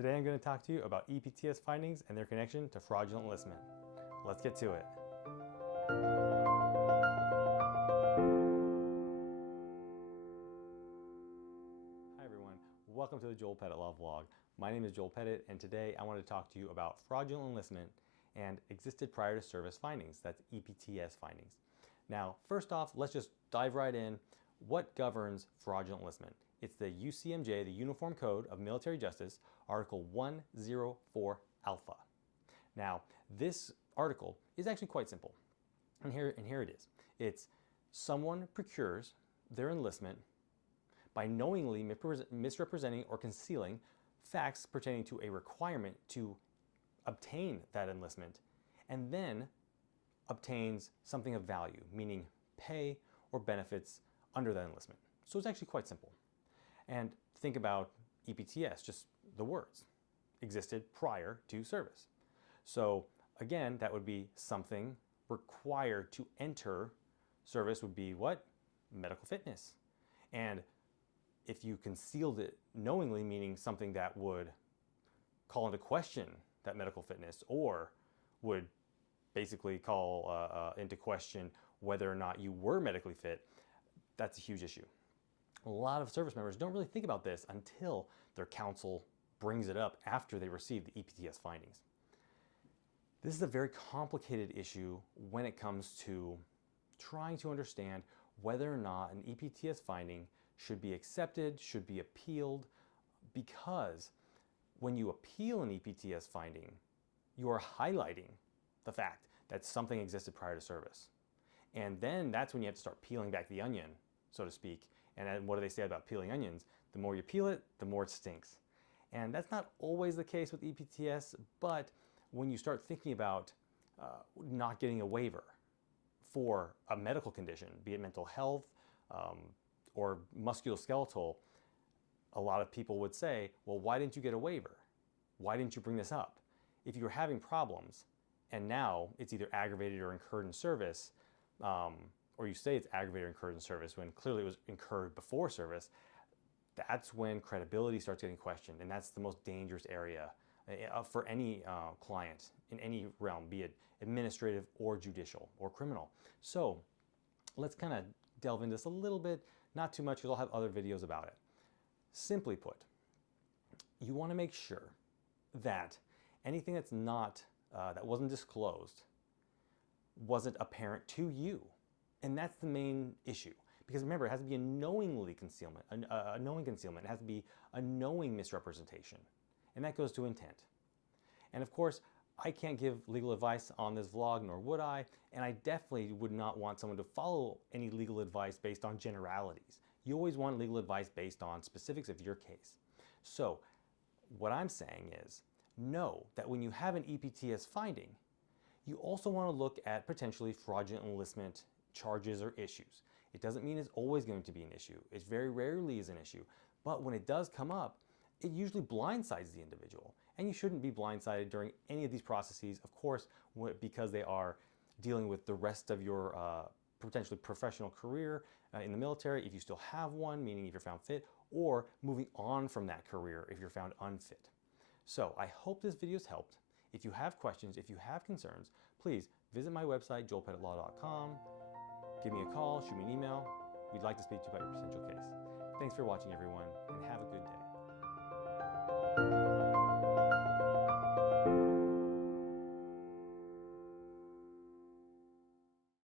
Today I'm going to talk to you about EPTS findings and their connection to fraudulent enlistment. Let's get to it. Hi everyone, welcome to the Joel Pettit Law Vlog. My name is Joel Pettit and today I want to talk to you about fraudulent enlistment and existed prior to service findings, that's EPTS findings. Now first off, let's just dive right in. What governs fraudulent enlistment? It's the UCMJ, the Uniform Code of Military Justice, Article 104 Alpha. Now, this article is actually quite simple. And here it is. It's someone procures their enlistment by knowingly misrepresenting or concealing facts pertaining to a requirement to obtain that enlistment, and then obtains something of value, meaning pay or benefits under that enlistment. So it's actually quite simple. And think about EPTS, just the words, existed prior to service. So again, that would be something required to enter service would be what? Medical fitness. And if you concealed it knowingly, meaning something that would call into question that medical fitness or would basically call into question whether or not you were medically fit, that's a huge issue. A lot of service members don't really think about this until their counsel brings it up after they receive the EPTS findings. This is a very complicated issue when it comes to trying to understand whether or not an EPTS finding should be accepted, should be appealed, because when you appeal an EPTS finding, you are highlighting the fact that something existed prior to service. And then that's when you have to start peeling back the onion, so to speak. And what do they say about peeling onions? The more you peel it, the more it stinks. And that's not always the case with EPTS, but when you start thinking about not getting a waiver for a medical condition, be it mental health or musculoskeletal, a lot of people would say, well, why didn't you get a waiver? Why didn't you bring this up? If you were having problems and now it's either aggravated or incurred in service, or you say it's aggravated or incurred in service when clearly it was incurred before service, that's when credibility starts getting questioned. And that's the most dangerous area for any client in any realm, be it administrative or judicial or criminal. So let's kind of delve into this a little bit, not too much because I'll have other videos about it. Simply put, you want to make sure that anything that's not, that wasn't disclosed wasn't apparent to you. And that's the main issue. Because remember, it has to be a knowingly concealment, a knowing concealment. It has to be a knowing misrepresentation. And that goes to intent. And of course, I can't give legal advice on this vlog, nor would I. And I definitely would not want someone to follow any legal advice based on generalities. You always want legal advice based on specifics of your case. So what I'm saying is, know that when you have an EPTS finding, you also want to look at potentially fraudulent enlistment charges or issues. It doesn't mean it's always going to be an issue. It very rarely is an issue. But when it does come up, it usually blindsides the individual. And you shouldn't be blindsided during any of these processes, of course, because they are dealing with the rest of your potentially professional career in the military, if you still have one, meaning if you're found fit, or moving on from that career if you're found unfit. So I hope this video has helped. If you have questions, if you have concerns, please visit my website, joelpettitlaw.com. Give me a call, shoot me an email. We'd like to speak to you about your potential case. Thanks for watching, everyone, and have a good day.